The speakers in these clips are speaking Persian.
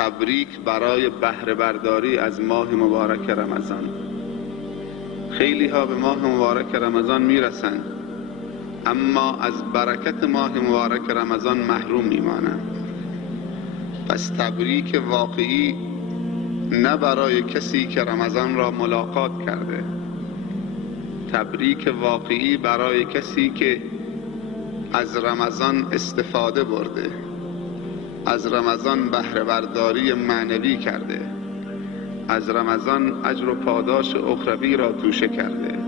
تبریک برای بهره برداری از ماه مبارک رمضان. خیلی ها به ماه مبارک رمضان میرسند اما از برکت ماه مبارک رمضان محروم میمانند. پس تبریک واقعی نه برای کسی که رمضان را ملاقات کرده، تبریک واقعی برای کسی که از رمضان استفاده برده، از رمضان بهره برداری معنوی کرده، از رمضان اجر و پاداش اخروی را توشه کرده،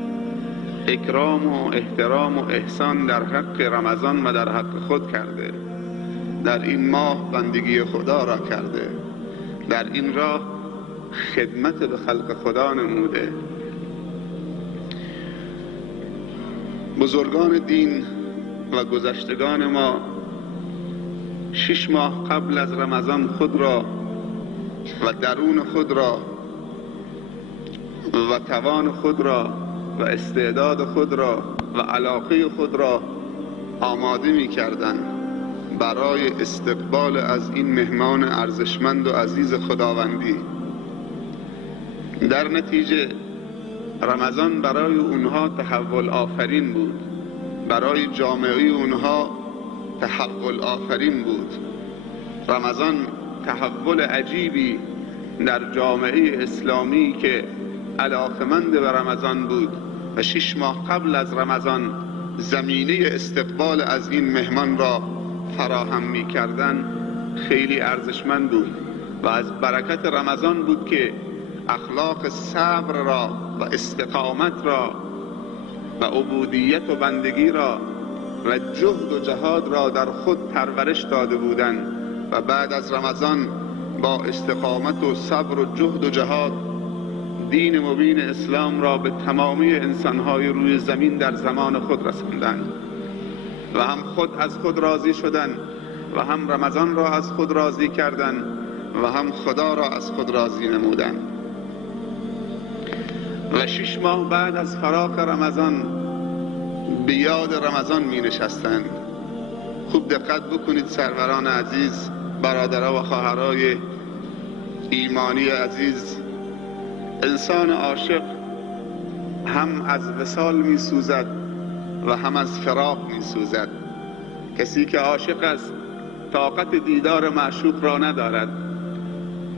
اکرام و احترام و احسان در حق رمضان و در حق خود کرده، در این ماه بندگی خدا را کرده، در این راه خدمت به خلق خدا نموده. بزرگان دین و گذشتگان ما 6 ماه قبل از رمضان خود را و درون خود را و توان خود را و استعداد خود را و علاقه خود را آماده می کردند برای استقبال از این مهمان ارزشمند و عزیز خداوندی. در نتیجه رمضان برای اونها تحول آفرین بود، برای جامعه اونها تحول آفرین بود. رمضان تحول عجیبی در جامعه اسلامی که علاقمند به رمضان بود و 6 ماه قبل از رمضان زمینه استقبال از این مهمان را فراهم می کردن خیلی ارزشمند بود و از برکت رمضان بود که اخلاق صبر را و استقامت را و عبودیت و بندگی را و جهد و جهاد را در خود پرورش داده بودند و بعد از رمضان با استقامت و صبر و جهد و جهاد دین مبین اسلام را به تمامی انسانهای روی زمین در زمان خود رساندند و هم خود از خود راضی شدند و هم رمضان را از خود راضی کردند و هم خدا را از خود راضی نمودند. و 6 ماه بعد از فراق رمضان به یاد رمضان می نشستند. خوب دقت بکنید سروران عزیز، برادرها و خواهرای ایمانی عزیز، انسان عاشق هم از وصال می سوزد و هم از فراق می سوزد. کسی که عاشق است طاقت دیدار معشوق را ندارد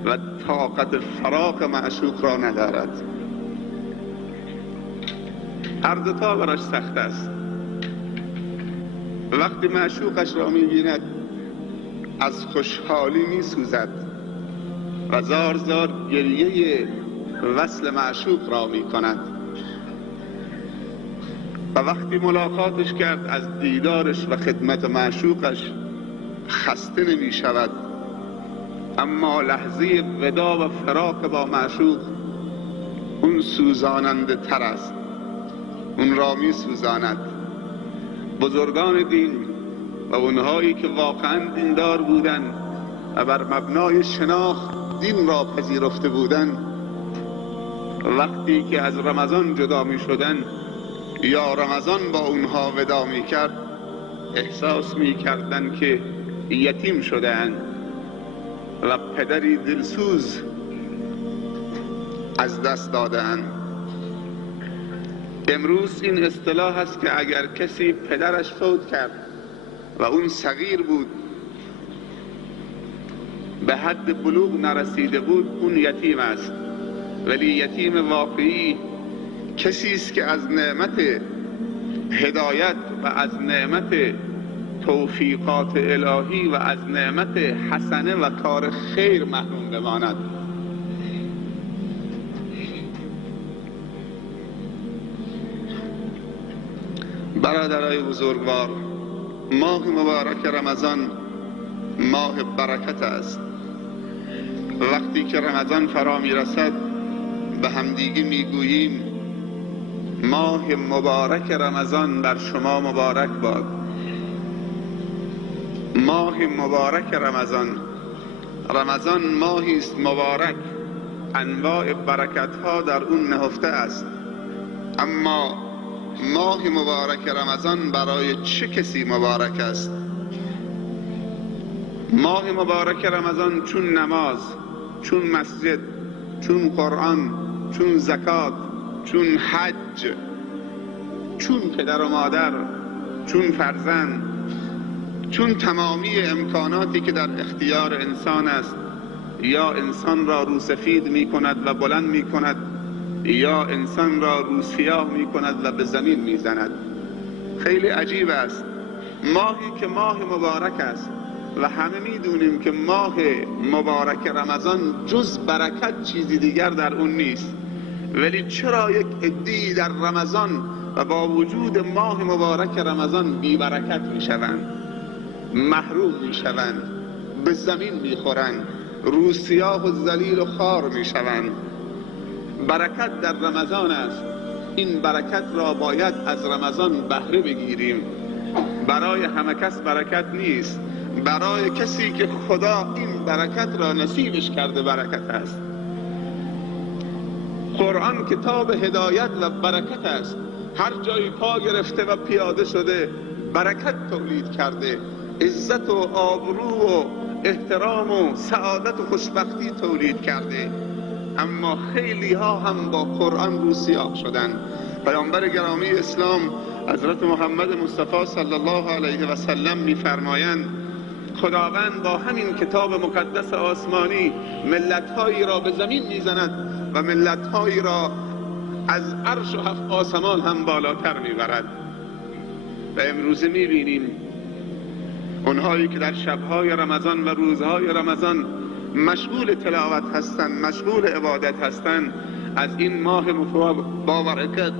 و طاقت فراق معشوق را ندارد. هر دوتا براش سخت است. وقتی معشوقش را می بیند از خوشحالی می سوزد و زار زار گریه وصل معشوق را می کند و وقتی ملاقاتش کرد از دیدارش و خدمت معشوقش خسته نمی شود، اما لحظه ودا و فراق با معشوق اون سوزاننده تر است، اون را می سوزاند. بزرگان دین و اونهایی که واقعا دیندار بودند و بر مبنای شناخت دین را پذیرفته بودند، وقتی که از رمضان جدا می شدند یا رمضان با اونها ودا می کرد احساس می کردند که یتیم شدند و پدری دلسوز از دست دادند. امروز این اصطلاح است که اگر کسی پدرش فوت کرد و اون صغیر بود، به حد بلوغ نرسیده بود، اون یتیم است. ولی یتیم واقعی کسی است که از نعمت هدایت و از نعمت توفیقات الهی و از نعمت حسنه و کار خیر محروم بماند. برادرای بزرگوار، ماه مبارک رمضان ماه برکت است. وقتی که رمضان فرا می رسد به همدیگه می گوییم ماه مبارک رمضان بر شما مبارک باد. ماه مبارک رمضان، رمضان ماهی است مبارک، انواع برکت ها در اون نهفته است. اما ماه مبارک رمضان برای چه کسی مبارک است؟ ماه مبارک رمضان چون نماز، چون مسجد، چون قرآن، چون زکات، چون حج، چون پدر و مادر، چون فرزند، چون تمامی امکاناتی که در اختیار انسان است، یا انسان را روسفید می کند و بلند می کند، یا انسان را روسیاه می کند و به زمین می زند. خیلی عجیب است. ماهی که ماه مبارک است و همه می دونیم که ماه مبارک رمضان جز برکت چیزی دیگر در اون نیست، ولی چرا یک عده‌ای در رمضان و با وجود ماه مبارک رمضان بی برکت می شوند، محروم می شوند، به زمین می خورند، روسیاه و ذلیل و خوار می شوند؟ برکت در رمضان است. این برکت را باید از رمضان بهره بگیریم. برای همه کس برکت نیست، برای کسی که خدا این برکت را نصیبش کرده برکت است. قرآن کتاب هدایت و برکت است. هر جایی پا گرفته و پیاده شده برکت تولید کرده، عزت و آبرو و احترام و سعادت و خوشبختی تولید کرده. اما خیلی ها هم با قرآن روسیاه شدند. پیامبر گرامی اسلام حضرت محمد مصطفی صلی الله علیه و سلم می‌فرمایند خداوند با همین کتاب مقدس آسمانی ملت‌هایی را به زمین می‌زند و ملت‌هایی را از عرش و 7 آسمان هم بالاتر می‌برد. و امروز می‌بینیم اونهایی که در شب‌های رمضان و روزهای رمضان مشغول تلاوت هستند، مشغول عبادت هستند، از این ماه با برکت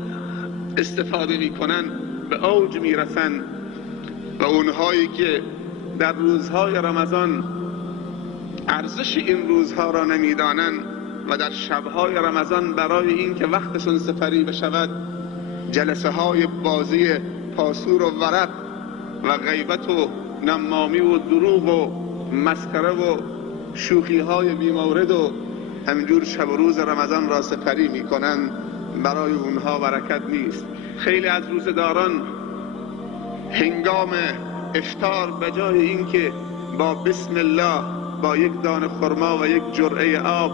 استفاده می‌کنند، به اوج می‌رسند. و اونهایی که در روزهای رمضان ارزش این روزها را نمی‌دانند و در شب‌های رمضان برای اینکه وقتشون سپری بشود جلسه های بازی پاسور و ورق و غیبت و نمامی و دروغ و مسخره و شوخی های بیمورد و همینجور شب و روز رمضان را سپری میکنند، برای اونها برکت نیست. خیلی از روزداران هنگام افطار به جای اینکه با بسم الله، با یک دانه خرما و یک جرعه آب،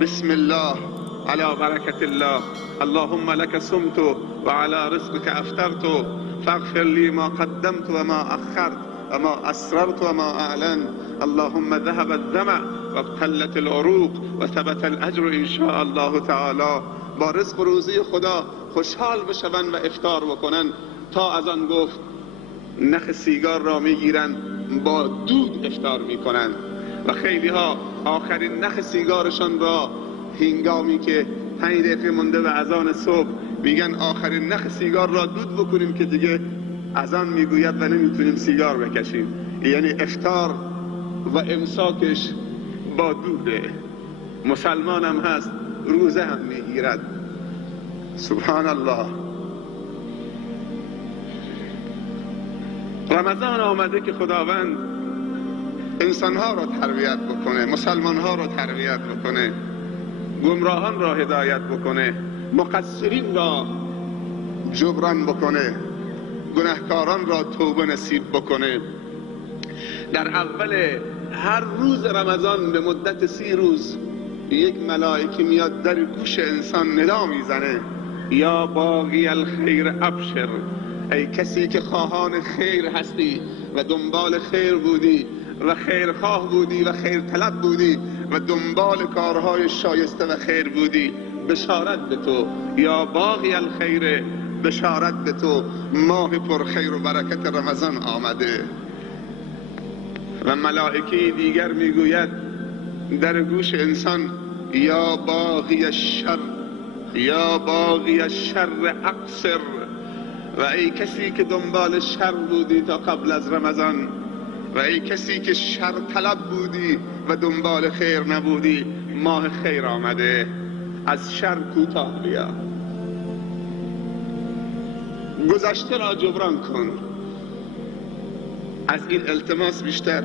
بسم الله علی برکت الله، اللهم لك صمت و علی رزقك افطرت فاغفر لی ما قدمت و ما اخرت و ما اسررت و ما اعلنت، اللهم ذهب الظمأ و ابتلت العروق و ثبت الاجر ان شاء الله تعالی، با رزق و روزی خدا خوشحال بشوند و افطار بکنند. تا از آن گفت نخ سیگار را میگیرند، با دود افطار میکنند و خیلی ها آخرین نخ سیگارشان را هنگامی که 5 دقیقه مونده به اذان صبح میگن آخرین نخ سیگار را دود بکنیم که دیگه اذان میگوید و نمیتونیم سیگار بکشیم. یعنی افطار و امساکش با دوده. مسلمان هم هست، روزه هم میگیرد. سبحان الله. رمضان آمده که خداوند انسانها را تربیت بکنه، مسلمانها را تربیت بکنه، گمراهان را هدایت بکنه، مقصرین را جبران بکنه، گناهکاران را توبه نصیب بکنه. در اول هر روز رمضان به مدت 30 روز یک ملائکه میاد در گوش انسان ندا میزنه، یا باقی الخیر ابشر، ای کسی که خواهان خیر هستی و دنبال خیر بودی و خیرخواه بودی و خیر طلب بودی و دنبال کارهای شایسته و خیر بودی، بشارت به تو، یا باقی الخیر، بشارت به تو، ماه پر خیر و برکت رمضان آمده. و ملائکه دیگر میگوید در گوش انسان، یا باقی الشر، یا باقی الشر اقصر، و ای کسی که دنبال شر بودی تا قبل از رمضان، و ای کسی که شر طلب بودی و دنبال خیر نبودی، ماه خیر آمده، از شر کوتاه بیا، گذشته را جبران کن. از این التماس بیشتر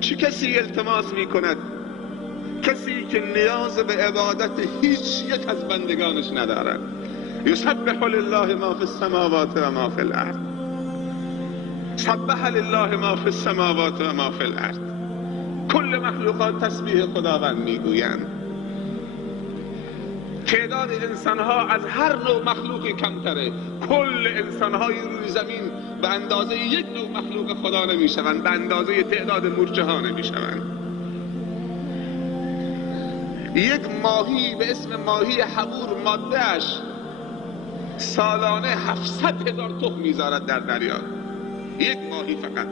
چه کسی التماس می کند؟ کسی که نیاز به عبادت هیچ یک از بندگانش ندارد. یسبح لله ما فی السماوات و ما فی الارض، سبح لله ما فی السماوات و ما فی الارض. کل مخلوقات تسبیح خداوند میگویند. تعداد انسانها از هر نوع مخلوقی کمتره. کل انسانهای روی زمین به اندازه یک نوع مخلوق خدا نمیشوند، به اندازه تعداد مورچه ها نمیشوند. یک ماهی به اسم ماهی حبور مادهش سالانه 700,000 تخم میذارد در دریا. یک ماهی فقط.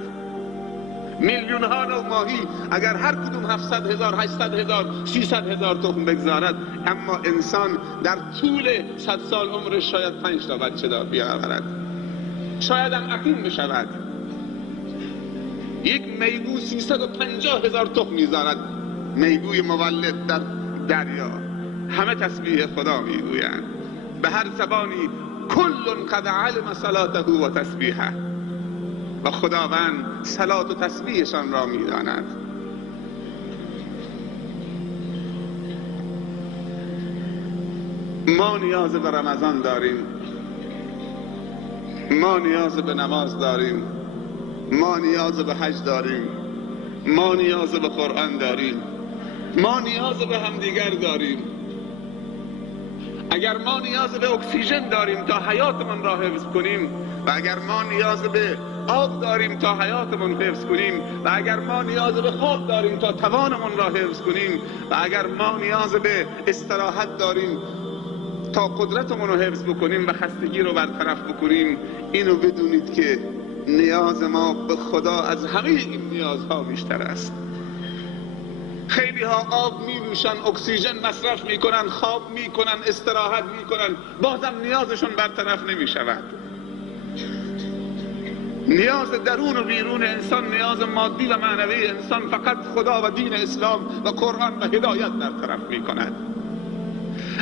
میلیون ها نوع ماهی اگر هر کدوم 700,000 800,000 300,000 تخم بگذارد، اما انسان در طول 100 سال عمرش شاید 5 تا بچه دار بیاورد، شاید هم عقیم بشود. یک میگو 350,000 تخم میذارد، میگوی مولد در دریا. همه تسبیح خدا میگویند به هر زبانی. کل قد علم صلاته و تسبیحه، و خداوند صلات و تسبیحشان را میداند. ما نیاز به رمضان داریم، ما نیاز به نماز داریم، ما نیاز به حج داریم، ما نیاز به قرآن داریم، ما نیاز به همدیگر داریم. اگر ما نیاز به اکسیژن داریم تا حیاتمون را حفظ کنیم، و اگر ما نیاز به آب داریم تا حیاتمون حفظ کنیم، و اگر ما نیاز به خواب داریم تا توانمون را حفظ کنیم، و اگر ما نیاز به استراحت داریم تا قدرتمون رو حفظ بکنیم و خستگی رو برطرف بکنیم، اینو بدونید که نیاز ما به خدا از همه این نیازها بیشتر است. خیلی ها آب می نوشن، اکسیژن مصرف می کنن، خواب می کنن، استراحت می کنن، بازم نیازشون برطرف نمی شود. نیاز درون و بیرون انسان، نیاز مادی و معنوی انسان فقط خدا و دین اسلام و قرآن و هدایت برطرف می کند.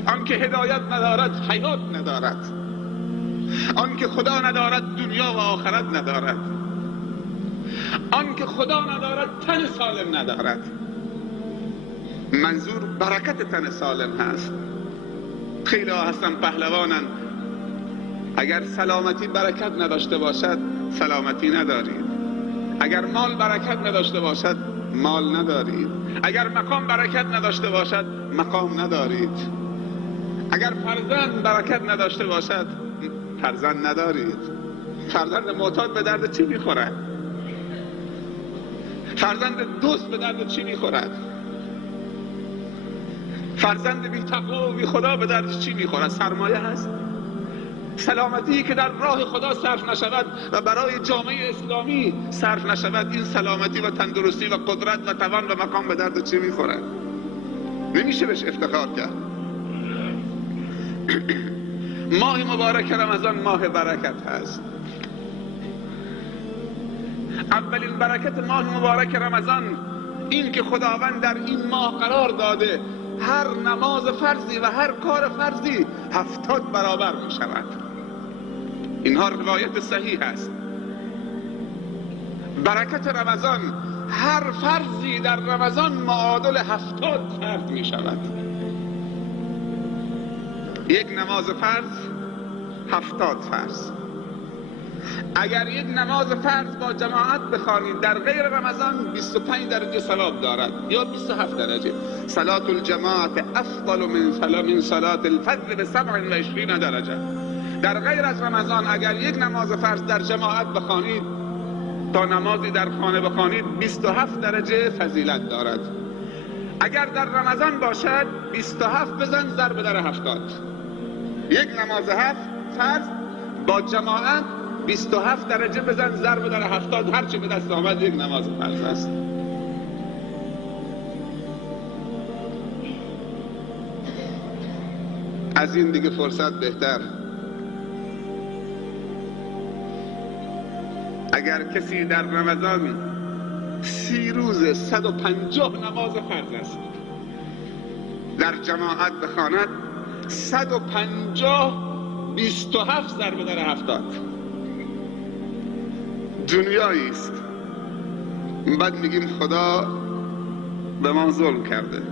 آنکه هدایت ندارد حیات ندارد، آنکه خدا ندارد دنیا و آخرت ندارد، آنکه خدا ندارد تن سالم ندارد. منظور برکت تن سالم هست. خیلی ها هستن پهلوانن، اگر سلامتی برکت نداشته باشد سلامتی ندارید، اگر مال برکت نداشته باشد مال ندارید، اگر مقام برکت نداشته باشد مقام ندارید، اگر فرزند برکت نداشته باشد فرزند ندارید. فرزند معتاد به درد چی میخورد؟ فرزند دوست به درد چی میخورد؟ فرزند بی تقوا و بی خدا به درد چی میخورد؟ سرمایه هست. سلامتی که در راه خدا صرف نشود و برای جامعه اسلامی صرف نشود، این سلامتی و تندرستی و قدرت و توان و مقام به درد چی میخورد؟ نمیشه بهش افتخار کرد. ماه مبارک رمضان ماه برکت هست. اولین برکت ماه مبارک رمضان این که خداوند در این ماه قرار داده هر نماز فرضی و هر کار فرضی 70 برابر می شود. اینها روایت صحیح است. برکت رمضان، هر فرضی در رمضان معادل 70 فرض می شود. یک نماز فرض 70 فرض. اگر یک نماز فرض با جماعت بخوانید در غیر رمضان 25 درجه ثواب دارد یا 27 درجه. صلاة الجماعت افضل من صلاة الفجر به 27 درجه. در غیر از رمضان اگر یک نماز فرض در جماعت بخوانید تا نمازی در خانه بخوانید 27 درجه فضیلت دارد. اگر در رمضان باشد 27 بزن ضرب در 70. یک نماز فرض با جماعت 27 درجه بزن ضرب در 70. هرچی به دست آمد یک نماز فرض است. از این دیگه فرصت بهتر. اگر کسی در رمضان 30 روز 150 نماز فرض است در جماعت بخواند 150 27 ضرب در 70 دنیایی است. بعد میگیم خدا به ما ظلم کرده.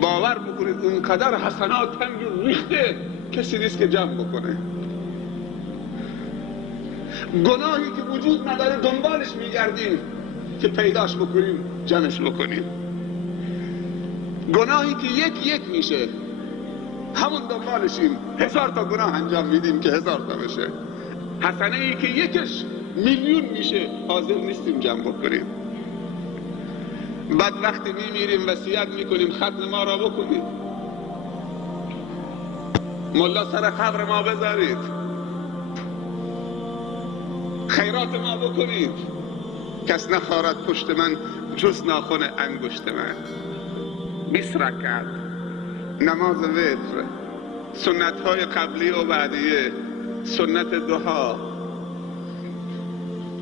باور بکنید اونقدر حسنات هم ریخته کسی نیست که جمع بکنه. گناهی که وجود نداره دنبالش میگردیم که پیداش بکنیم جمعش بکنیم. گناهی که یک میشه همون دنبالشیم، 1000 تا گناه انجام میدیم که 1000 تا بشه. حسنه ای که یکش میلیون میشه حاضر نیستیم جمع بکنیم. بعد وقتی میمیریم وصیت میکنیم ختم ما را بکنید، ملا سر قبر ما بذارید، خیرات ما بکنید، کس نخارد پشت من جز ناخن انگشت من. 20 رکعت نماز وتر، سنت های قبلی و بعدیه، سنت ضحی،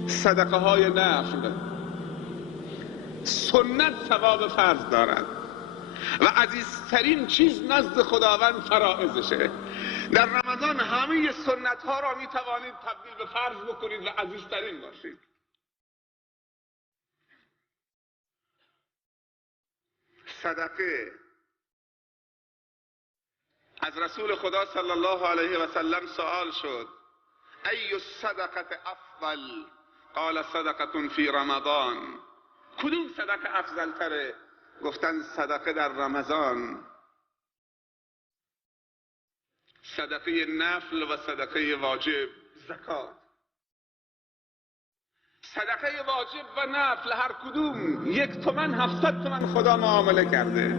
صدقه های نفل. سنت ثواب فرض دارد و عزیزترین چیز نزد خداوند فرائضشه. در رمضان همه سنت ها را می توانید تبدیل به فرض بکنید و عزیزترین باشید. صدقه از رسول خدا صلی الله علیه و سلم سوال شد: ای الصدقه افضل؟ قال صدقه فی رمضان. کدوم صدقه افضل تره؟ گفتن صدقه در رمضان. صدقه نفل و صدقه واجب، زکات. صدقه واجب و نفل هر کدوم 1 تومن 700 تومن خدا معامله کرده.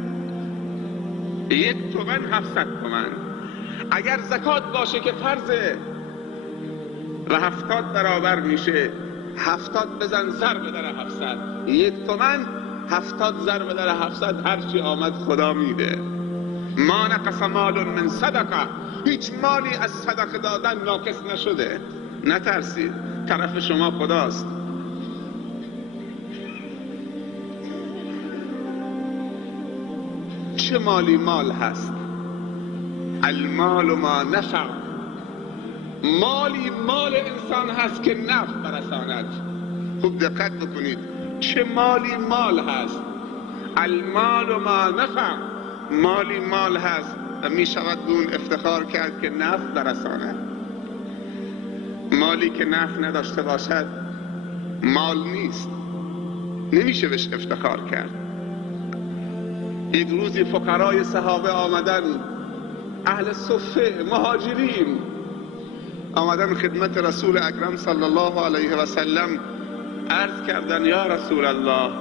1 تومن 700 تومن. اگر زکات باشه که فرضه و 70 برابر میشه، 70 بزن ضرب در 700. 1 تومن 70 ضرب در 700، هرچی آمد خدا میده. ما نقص مال من صدقه، هیچ مالی از صدقه دادن ناقص نشده. نترسید، طرف شما خداست. چه مالی مال هست؟ المال ما نفع. مالی مال انسان هست که نفع برساند. خوب دقت بکنید، چه مالی مال هست؟ المال ما نفع. مالی مال هست و می شود به اون افتخار کرد که نفع برساند. مالی که نفع نداشته باشد مال نیست، نمیشه بهش افتخار کرد. یک روزی فقرای صحابه آمدن، اهل صفه، مهاجرین آمدن خدمت رسول اکرم صلی الله علیه و سلم، عرض کردن یا رسول الله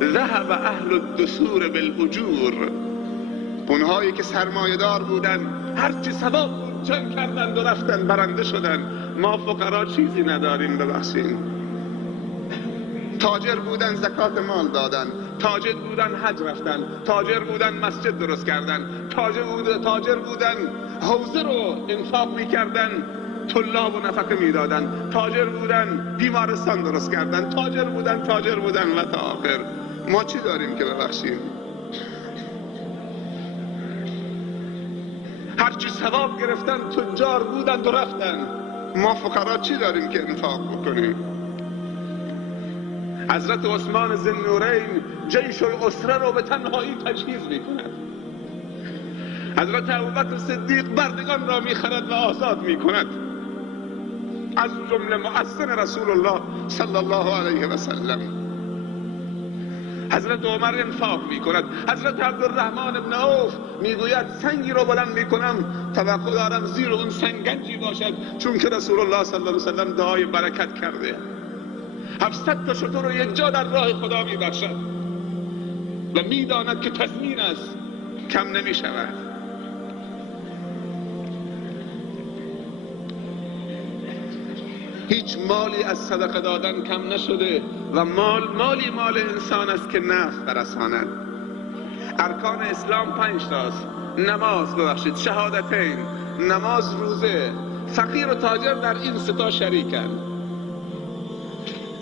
ذهب اهل الدثور بالاجور. اونهایی که سرمایه‌دار بودن هرچی ثواب بود جمع کردند و رفتن، برنده شدن. ما فقرا چیزی نداریم، ببخشید. تاجر بودن زکات مال دادن، تاجر بودن حج رفتن، تاجر بودن مسجد درست کردن، تاجر بودن حوزه رو انفاق میکردن، طلاب و نفقه میدادن، تاجر بودن بیمارستان درست کردن، تاجر بودن و تا آخر. ما چی داریم که ببخشیم؟ هرچی ثواب گرفتن تجار بودن و رفتن. ما فقرا چی داریم که انفاق بکنیم؟ حضرت عثمان ذوالنورین جیش الاسره رو به تنهایی تجهیز میکند. حضرت ابوبکر صدیق بردگان را میخرد و آزاد میکند، از جمله مؤذن رسول الله صلی الله علیه و سلم. حضرت عمر انفاق میکند. حضرت عبدالرحمن ابن عوف میگوید سنگی رو بلند میکنم، توقع دارم زیر اون سنگ گنجی باشد، چون که رسول الله صلی الله علیه و سلم دعای برکت کرده. 700 تا شتر رو یک جا در راه خدا میبخشد و میداند که تضمین است، کم نمیشود. هیچ مالی از صدقه دادن کم نشده و مالی مال انسان است که نفع برساند. ارکان اسلام 5 تاست. نماز، شهادتین، نماز، روزه. فقیر و تاجر در این 3 تا شریکند،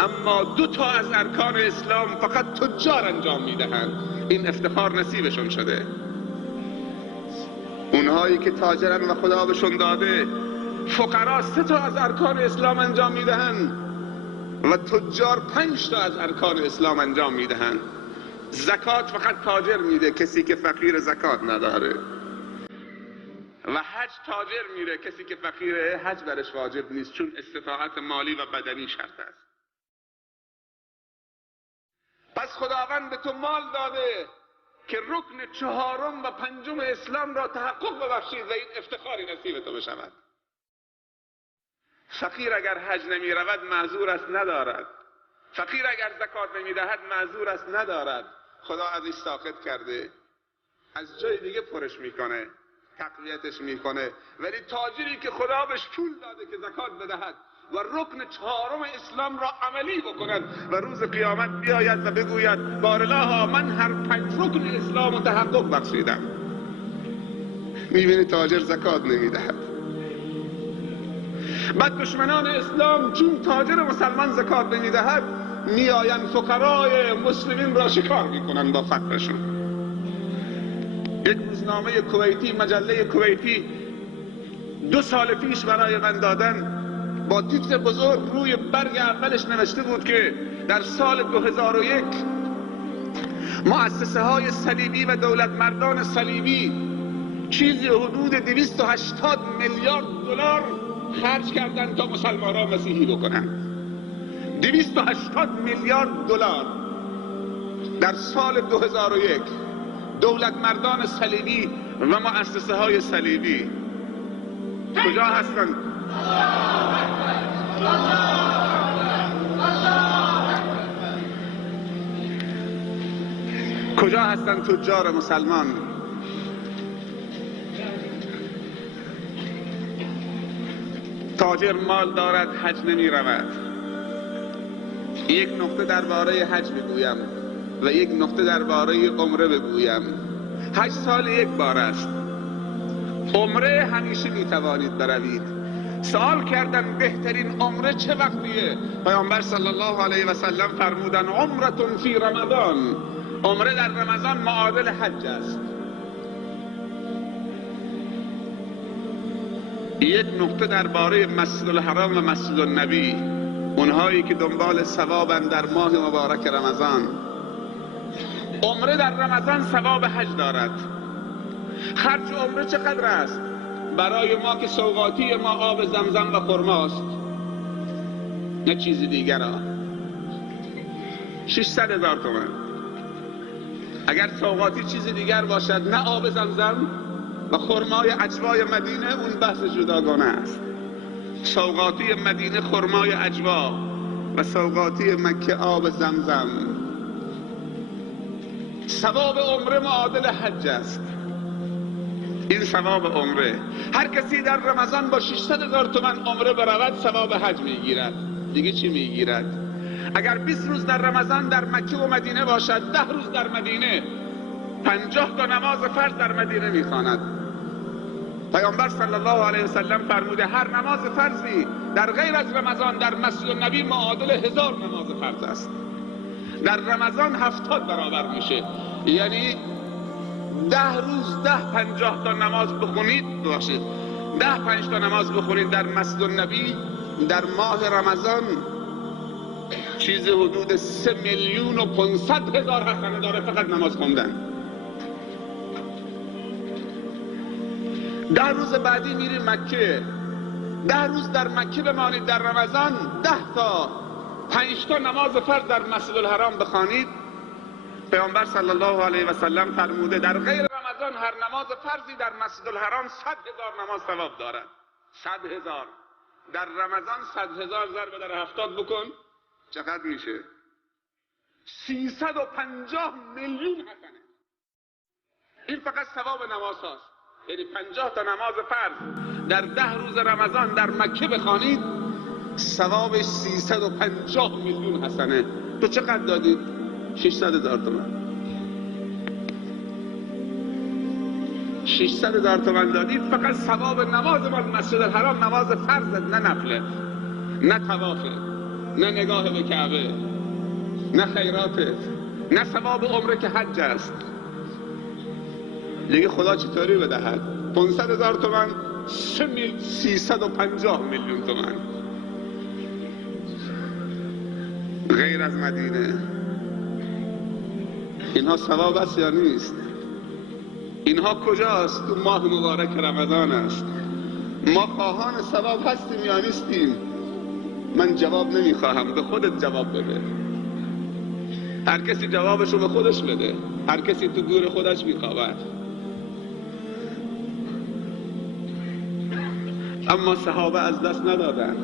اما 2 تا از ارکان اسلام فقط تجار انجام میدهند. این افتخار نصیبشون شده. اونهایی که تاجرن و خدا بهشون داده. فقرا 3 تا از ارکان اسلام انجام میدهند و تجار 5 تا از ارکان اسلام انجام میدهند. زکات فقط تاجر میده، کسی که فقیر زکات نداره. و حج تاجر میره، کسی که فقیره حج برش واجب نیست، چون استطاعت مالی و بدنی شرط است. پس خداوند به تو مال داده که رکن 4 و 5 اسلام را تحقق ببخشید و این افتخاری نصیب تو بشود. فقیر اگر حج نمی رود معذور است ندارد. فقیر اگر زکات نمی دهد معذور است ندارد. خدا ازش ساقط کرده، از جای دیگه پرش میکنه، تقویتش میکنه. ولی تاجری که خدا بهش پول داده که زکات بدهد و رکن 4 اسلام را عملی بکند و روز قیامت بیاید و بگوید بارالله من هر 5 رکن اسلام رو تحقق بخشیدم. میبینی تاجر زکات نمیدهد. بعد دشمنان اسلام چون تاجر مسلمان زکات نمیدهد میآیند فقرای مسلمین را شکار میکنن با فقرشون. یک روزنامه کویتی، مجله کویتی 2 سال پیش برای من دادن، با تیتر بزرگ روی برگ اولش نوشته بود که در سال 2001 مؤسسه های صلیبی و دولت مردان صلیبی چیزی حدود 280 میلیارد دلار خرج کردن تا مسلمان را مسیحی بکنن. 280 میلیارد دلار در سال 2001 دولت مردان صلیبی و مؤسسه های صلیبی کجا هستند؟ کجا هستند تجار مسلمان؟ تاجر مال دارد، حج نمی رود. یک نکته درباره حج بگویم و یک نکته درباره عمره بگویم. حج سال 1 بار است. عمره همیشه می توانید بروید. سوال کردن بهترین عمره چه وقتیه؟ پیامبر صلی الله علیه و سلم فرمودن عمرة فی رمضان. عمره در رمضان معادل حج است. یک نکته درباره مسجد الحرام و مسجد النبی، اونهایی که دنبال ثوابند در ماه مبارک رمضان. عمره در رمضان ثواب حج دارد. خرج عمره چقدر است؟ برای ما که سوغاتی ما آب زمزم و خرماست، نه چیز دیگر ها، 600,000 تومان. اگر سوغاتی چیز دیگر باشد، نه آب زمزم و خرمای عجوای مدینه، اون بحث جداگانه است. سوغاتی مدینه خرمای عجوا و سوغاتی مکه آب زمزم. ثواب عمره معادل حج است. این ثواب عمره. هر کسی در رمضان با 600,000 تومان عمره برود ثواب حج میگیرد. دیگه چی میگیرد؟ اگر 20 روز در رمضان در مکه و مدینه باشد، 10 روز در مدینه، 50 تا نماز فرض در مدینه میخواند. پیامبر صلی الله علیه و سلم فرموده هر نماز فرضی در غیر از رمضان در مسجد النبی معادل 1000 نماز فرض است. در رمضان 70 برابر میشه. یعنی 10 روز 50 تا نماز بخونید، ببخشید 5 تا نماز بخونید در مسجد النبی در ماه رمضان، چیز حدود 3,500,000 حسنه داره فقط نماز خوندن. 10 روز بعدی میریم مکه، 10 روز در مکه بمانید در رمضان، 10 تا 5 تا نماز فرض در مسجد الحرام بخوانید. پیامبر صلی الله علیه و سلم فرموده در غیر رمضان هر نماز فرضی در مسجد الحرام 100,000 نماز ثواب دارد. 100,000 در رمضان، 100,000 ضرب در 70 بکن چقدر میشه؟ 350 میلیون حسنه. این فقط ثواب نماز هاست. یعنی 50 تا نماز فرض در 10 روز رمضان در مکه بخوانید، ثوابش 350 میلیون حسنه. تو چقدر دادید؟ 600,000 تومان. 600,000 تومان دادید فقط ثواب نماز من مسجد الحرام، نماز فرض، نه نفله، نه طوافه، نه نگاه به کعبه، نه خیراتت، نه ثواب عمره که حج است. دیگه خدا چطوری بدهد؟ 500,000 تومان، 350 میلیون تومان. غیر از مدینه. اینها ثواب است یا نیست؟ اینها کجاست؟ تو ماه مبارک رمضان است. ما خواهان ثواب هستیم یا نیستیم؟ من جواب نمیخواهم، به خودت جواب بده. هر کسی جوابشو به خودش بده. هر کسی تو گور خودش میخوابد. اما صحابه از دست ندادن.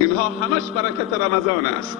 اینها همش برکت رمضان است.